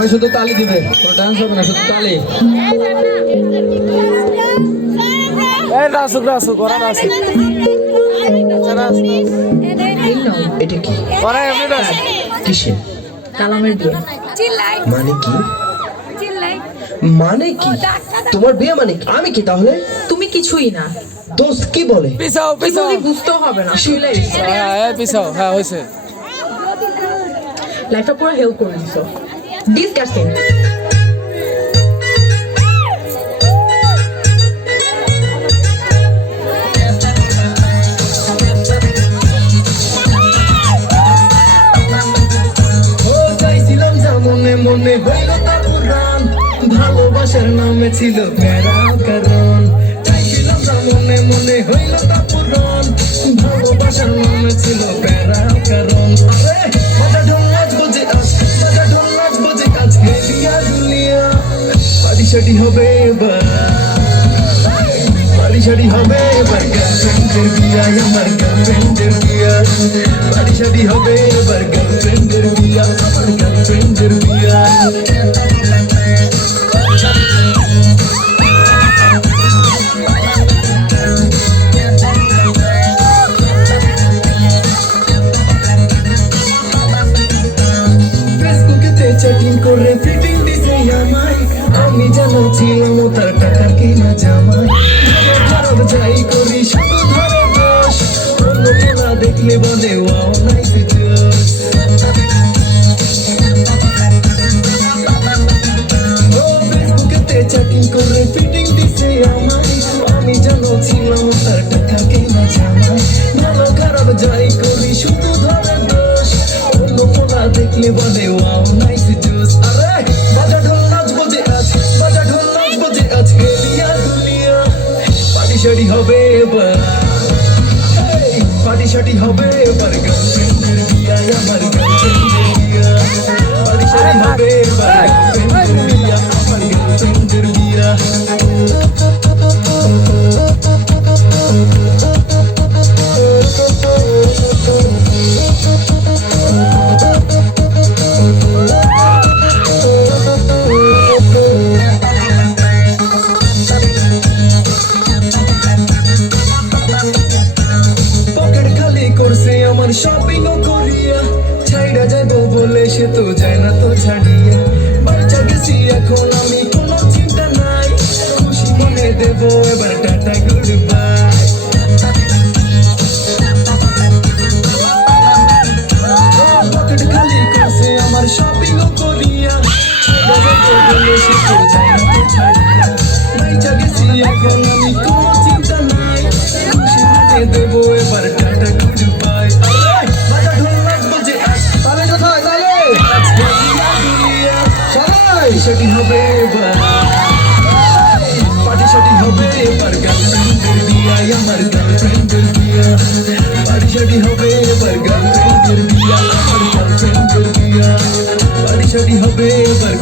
সবাই শুধু তালি দিবে, কোনো ডান্স হবে না, শুধু তালি। এটা কি কিসে কালামের বিয়ে। মানে কি মানে কি তোমার বিয়ে মানে কি? আমি কি তাহলে? তুমি কিছুই না। দোস্ত কি বলে? বুঝতেও হবে না, লাইফটা পুরো হেল্প করে দিছো। ডিসকাস্টিং। মনে মনে হইল তা পুরাণ, ভালোবাসার নামে ছিল প্যারা কারণ। চাইছিলাম যা মনে মনে হইল তা পুরাণ, ভালোবাসার নামে ছিল প্যারা কারণ। আরে বাজা ঢোল নাচবো যে আজ, বাজা ঢোল নাচবো যে আজ, হেলিয়া দুনিয়া পাটি সাটি হবে এবার, পাটি সাটি হবে এবার। গার্লফ্রেন্ডের বিয়া, আমার গার্লফ্রেন্ডের বিয়া, পাটি সাটি হবে এবার। গার্লফ্রেন্ডের বিয়া, আমার গার্লফ্রেন্ডের বিয়া। ফেসবুকেতে চ্যাটিং করে ফিটিং দিছে আমায়, আমি জানাচ্ছিলাম ও তার টাকার কিনা জামাই। খারাপ যাই করি শুধু ধরে দোষ, অন্য কেনা দেখলে বলে ওয়াও নাইস জোস। ও ফেসবুকেতে চ্যাটিং করে ফিটিং দিছে আমায়, আমি জানাচ্ছিলাম ও তার টাকার কিনা জামাই। ভালো খারাপ যাই করি শুধু ধরে দোষ, অন্য কেনা দেখলে বলে ওয়াও নাইস জোস। আরে বাজা ঢোল নাচবো যে আজ, বাজা ঢোল নাচবো যে আজ, হেলিয়া দুনিয়া পাটি সাটি হবে এবার, পাটি সাটি হবে এবার। গার্লফ্রেন্ডের বিয়া, আমার গার্লফ্রেন্ডের বিয়া, পাটি সাটি হবে এবার। গার্লফ্রেন্ডের বিয়া, আমার গার্লফ্রেন্ডের বিয়া। পকেট খালি করছে আমার শপিং ও করিয়া, ছাইড়া যাইবো বলে সে তো যায় না তো ছাড়িয়া। বাচ্চা গেছি এখন আমি কোনো চিন্তা নাই, খুশি মনে দেবো এবার টাটা গুড বাই। পকেট খালি করছে আমার শপিং ও করিয়া, ছাইড়া যাইবো বলে সে তো যায় না তো ছাড়িয়া। বাচ্চা গেছি এখন আমি কোনো চিন্তা নাই, খুশি মনে দেবো এবার টাটা গুড বাই। বাজা ঢোল নাচবো যে আজ, তালে কোথায় তালে? আজ হেলিয়া দুনিয়া সবাই সেটি হবে এবার, পাটি সাটি হবে এবার। গার্লফ্রেন্ডের বিয়া, আমার গার্লফ্রেন্ডের বিয়া, পাটি সাটি হবে এবার। গার্লফ্রেন্ডের বিয়া, আমার গার্লফ্রেন্ডের বিয়া, পাটি সাটি হবে এবার।